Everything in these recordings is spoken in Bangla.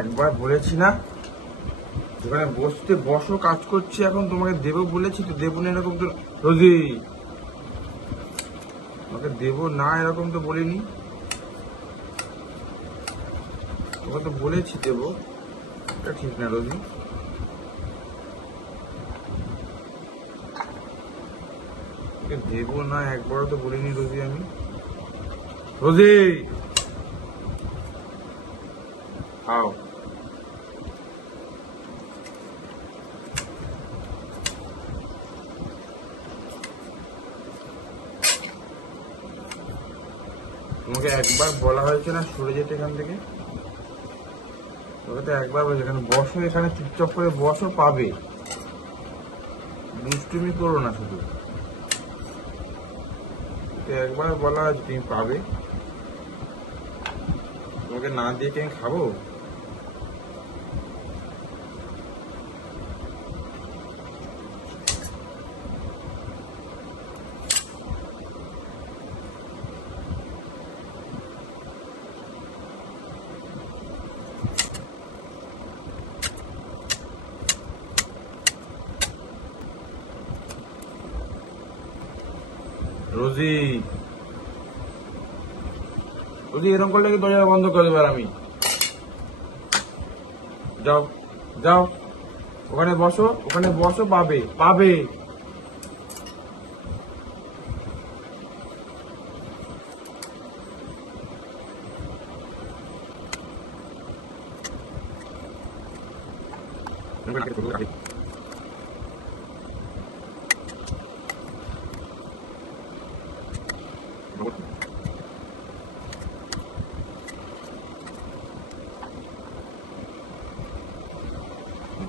একবার বলেছি না যেখানে বসতে বসো, কাজ করছি এখন, তোমাকে দেবো বলেছি তো, দেবো না এরকম তো রোজি, তোমাকে দেবো না এরকম তো বলিনি, তোমাকে তো বলেছি দেবো, এটা ঠিক না রোজি। তোকে দেবো না একবারও তো বলিনি রোজি আমি। রোজি খাও। তোমাকে একবার বলা হয়েছে না সরে যেতে এখান থেকে? তোকে তো একবার বলেছে এখানে বসো, এখানে চুপচাপ করে বসো, পাবে। দুষ্টুমি করো না শুধু, তোকে একবার বলা হয়েছে তুমি পাবে, তোমাকে না দিয়ে কি আমি খাবো? রোজি, রোজি এরকম করলে কি দরজা বন্ধ করে দেবার আমি? যাও, যাও, ওখানে বসো, ওখানে বসো, পাবে, পাবে।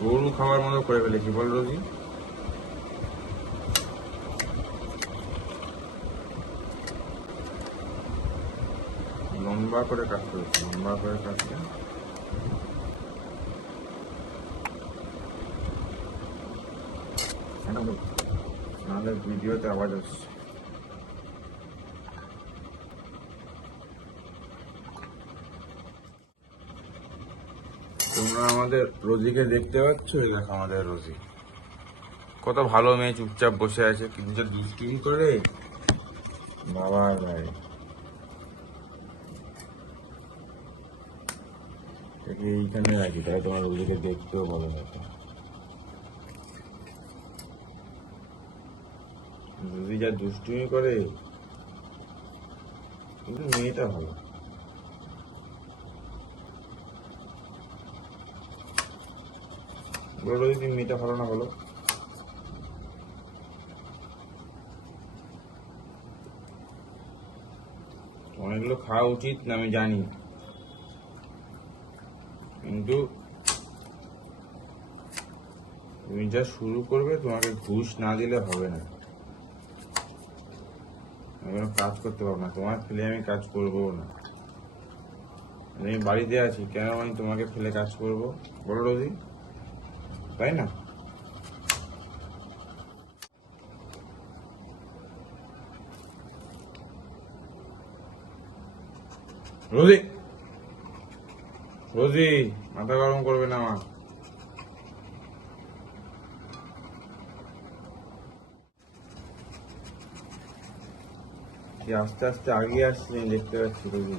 গরু খাওয়ার মতো করে ফেলেছি বল রোজি। লম্বা করে কাজ করেছি, লম্বা করে কাজটা। নাহলে ভিডিওতে আওয়াজ আসছে। তোমরা আমাদের রোজিকে দেখতে পাচ্ছ? এই দেখো আমাদের রোজি, কত ভালো মেয়ে, চুপচাপ বসে আছে, কিন্তু যে দুষ্টুমি করে বাবা ভাই। একে এইখানে রাখি, তাই তোমার রোজিকে দেখতেও ভালো লাগে। রোজি যা দুষ্টুমি করে, কিন্তু মেয়েটা ভালো। বলো রোজি, তুমি মেয়েটা ভালো না বলো? অনেকগুলো খাওয়া উচিত না আমি জানি, কিন্তু তুমি যা শুরু করবে, তোমাকে ঘুষ না দিলে হবে না। আমি কোনো কাজ করতে পারবো না, তোমার ফেলে আমি কাজ করবো না। আমি বাড়িতে আছি, কেন আমি তোমাকে ফেলে কাজ করবো বলো রোজি, তাই না? রোজি, রোজি মাথা গরম করবে না আমার। আস্তে আস্তে আগিয়ে আসছি, আমি দেখতে পাচ্ছি রোজি।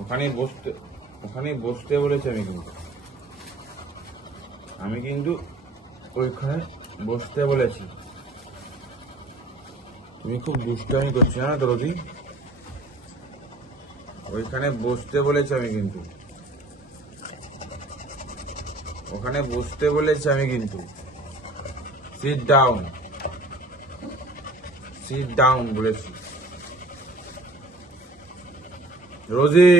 ওখানেই বসতে, ওখানেই বসতে বলেছি আমি, কিন্তু আমি কিন্তু ওইখানে বসতে বলেছি। তুমি খুব দুষ্টামি করছো না তো রোজি? ওইখানে বসতে বলেছি আমি কিন্তু, ওখানে বসতে বলেছি আমি কিন্তু। সিট ডাউন, সিট ডাউন বলেছি রোজি।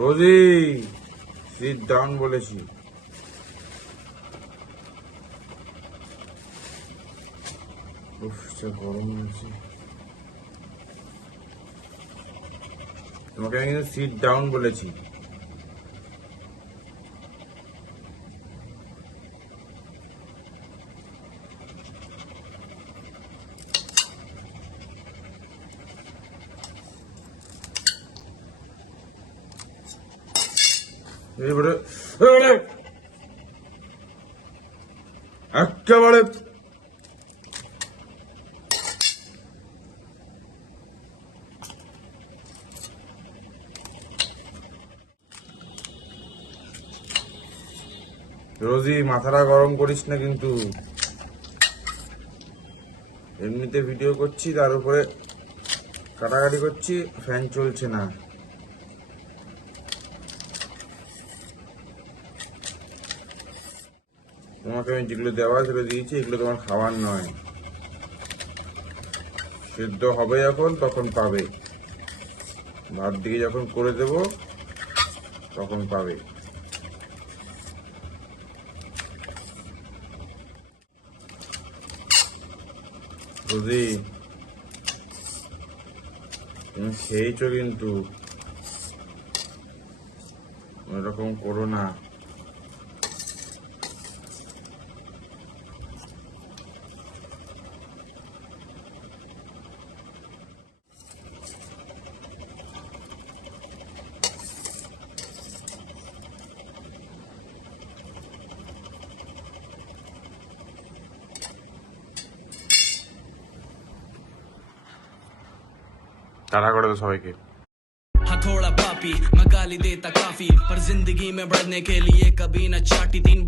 রোজি সিট ডাউন বলেছি। উফ, সে গরম হচ্ছে। তোমাকে আমি কিন্তু সিট ডাউন বলেছি। একেবারে রোজি, মাথাটা গরম করিস না কিন্তু। এমনিতে ভিডিও করছি, তার উপরে কাটাকাটি করছি, ফ্যান চলছে না। তোমাকে আমি যেগুলো দেওয়া সেগুলো দিয়েছি, এগুলো তোমার খাবার নয়। সেদ্ধ হবে যখন তখন পাবে, ভাত দিকে যখন করে দেব তখন পাবে। রোজি, তুমি খেয়েছো কিন্তু এরকম করো না। টাটা করে দাও সবাইকে। हाँ थोड़ा पापी मैं गाली देता काफी पर जिंदगी में बढ़ने के लिए कभी न चाटी 3